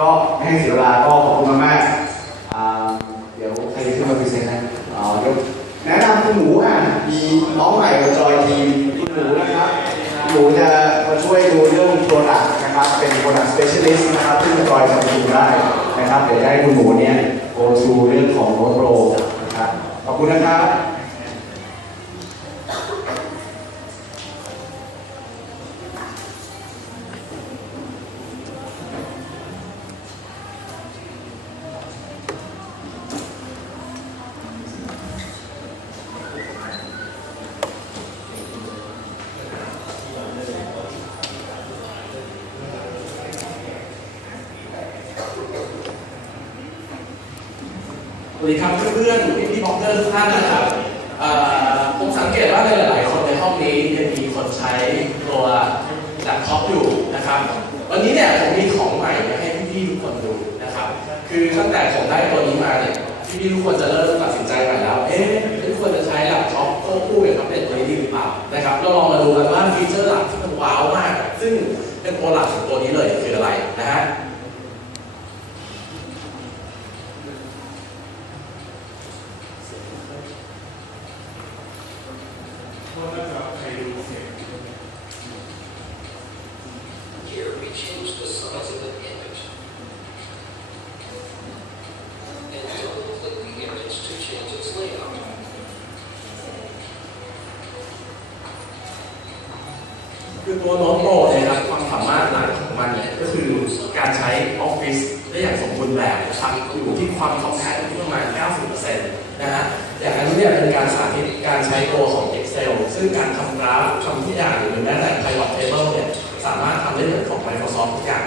ก็ไม่ให้เสียเวลาก็ขอบคุณมากๆเดี๋ยวใครจะขึ้นมาพรีเซนต์นะอ๋อยวแนะนำคุณหมูอะมีน้องใหม่มาจอยทีมคุณหมูนะครับหมูจะมาช่วยดูเรื่องโปรดักต์นะครับเป็น product specialist นะครับซึ่งจะจอยกับทีมได้นะครับเดี๋ยวจะให้คุณหมูเนี่ย go through เรื่องของโน้ตโปรนะครับขอบคุณนะครับ สวัสดีครับเพื่อนๆพี่พี่บ็อกเกอร์ทุกท่านนะครับผมสังเกตว่าในหลาย ๆ คนในห้องนี้ยังมีคนใช้ตัวแล็ปท็อปอยู่นะครับ วันนี้เนี่ยผมมีของใหม่มาให้พี่ๆทุกคนดูนะครับ คือตั้งแต่ผมได้ตัวนี้มาเนี่ยพี่ๆทุกคนจะเริ่มตัดสินใจใหม่แล้ว เอ๊ะทุกคนจะใช้แล็ปท็อปควบคู่กับแท็บเล็ตตัวนี้ดีหรือเปล่านะครับเราลองมาดูกันว่าฟีเจอร์หลักที่มันว้าวมาก ซึ่งเป็นตัวหลักของตัวนี้เลยคืออะไรนะฮะ คือตัวโน้ตโปรเนี่ยครับความสามารถหลักของมันเนี่ยก็คือการใช้ออฟฟิศได้อย่างสมบูรณ์แบบครับอยู่ที่ความคอมแพคที่ประมาณ 90%นะฮะอย่างนั้นเนี่ยเป็นการสาธิตการใช้ตัวของ Excel ซึ่งการทำกราฟทำทุกอย่างหรือแม้แต่ Pivot Table เนี่ยสามารถทำได้เหมือนของ Microsoft ทุกอย่าง